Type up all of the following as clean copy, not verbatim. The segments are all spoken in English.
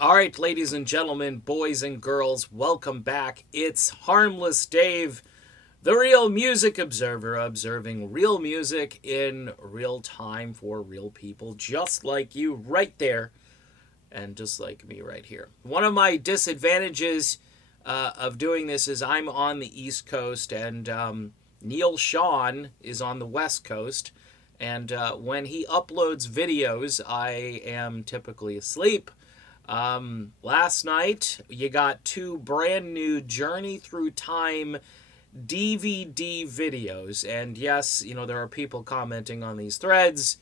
All right, ladies and gentlemen, boys and girls, welcome back. It's Harmless Dave, the real music observer, observing real music in real time for real people, just like you right there and just like me right here. One of my disadvantages of doing this is I'm on the East Coast and Neil Sean is on the West Coast. And when he uploads videos, I am typically asleep. Last night, you got two brand new Journey Through Time DVD videos. And yes, there are people commenting on these threads.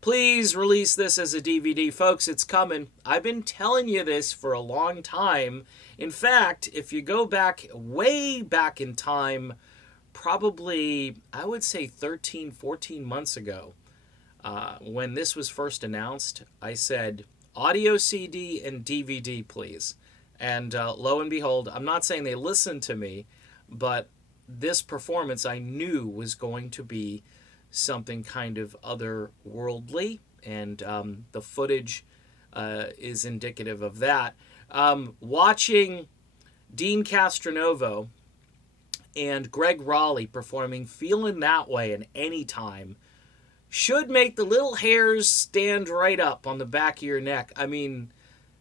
Please release this as a DVD. Folks, it's coming. I've been telling you this for a long time. In fact, if you go back, way back in time, probably, I would say 13, 14 months ago, when this was first announced, I said, audio CD and DVD, please. And lo and behold, I'm not saying they listened to me, but this performance I knew was going to be something kind of otherworldly, and the footage is indicative of that. Watching Dean Castronovo and Greg Raleigh performing Feeling That Way in Any Time should make the little hairs stand right up on the back of your neck. I mean,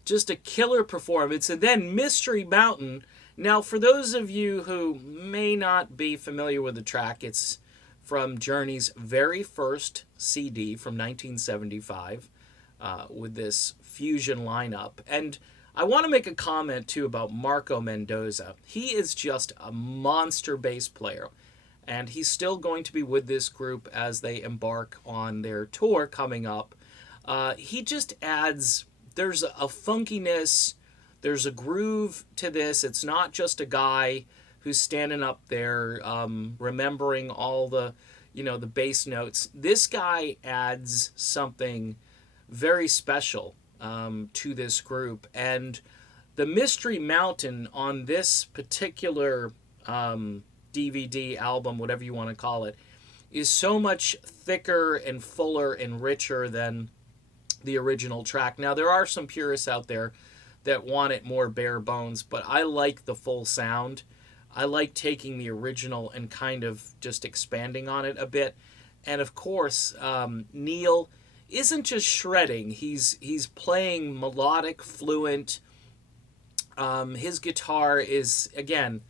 just a killer performance. And then Mystery Mountain. Now, for those of you who may not be familiar with the track, it's from Journey's very first CD from 1975 with this fusion lineup. And I want to make a comment, too, about Marco Mendoza. He is just a monster bass player. And he's still going to be with this group as they embark on their tour coming up. He just adds, there's a funkiness, there's a groove to this. It's not just a guy who's standing up there remembering all the, the bass notes. This guy adds something very special to this group. And the Mystery Mountain on this particular DVD, album, whatever you want to call it, is so much thicker and fuller and richer than the original track. Now, there are some purists out there that want it more bare bones, but I like the full sound. I like taking the original and kind of just expanding on it a bit. And of course, Neil isn't just shredding. He's playing melodic, fluent. His guitar is, again,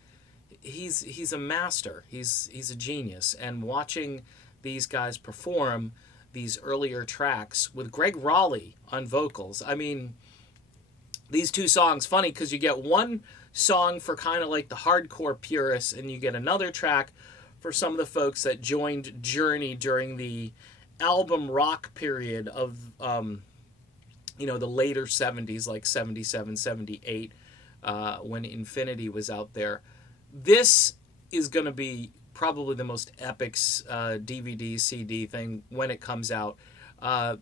he's a master. He's a genius. And watching these guys perform these earlier tracks with Greg Raleigh on vocals, I mean, these two songs, funny because you get one song for kind of like the hardcore purists, and you get another track for some of the folks that joined Journey during the album rock period of the later 70s, like 77, 78, when Infinity was out there. This is going to be probably the most epic DVD, CD thing when it comes out.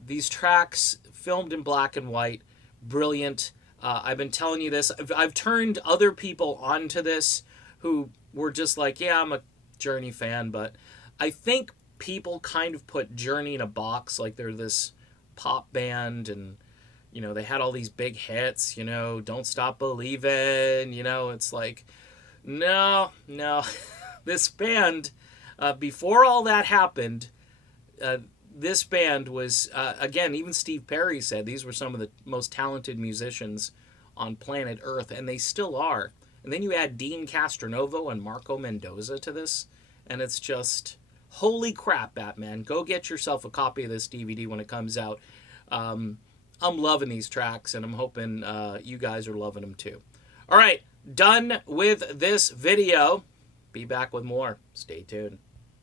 These tracks, filmed in black and white, brilliant. I've been telling you this. I've turned other people onto this who were just like, yeah, I'm a Journey fan, but I think people kind of put Journey in a box, like they're this pop band, and they had all these big hits, Don't Stop Believin', it's like, no. This band, before all that happened, this band was, again, even Steve Perry said these were some of the most talented musicians on planet Earth, and they still are. And then you add Dean Castronovo and Marco Mendoza to this, and it's just, holy crap, Batman. Go get yourself a copy of this DVD when it comes out. I'm loving these tracks, and I'm hoping you guys are loving them too. All right, done with this video. Be back with more. Stay tuned.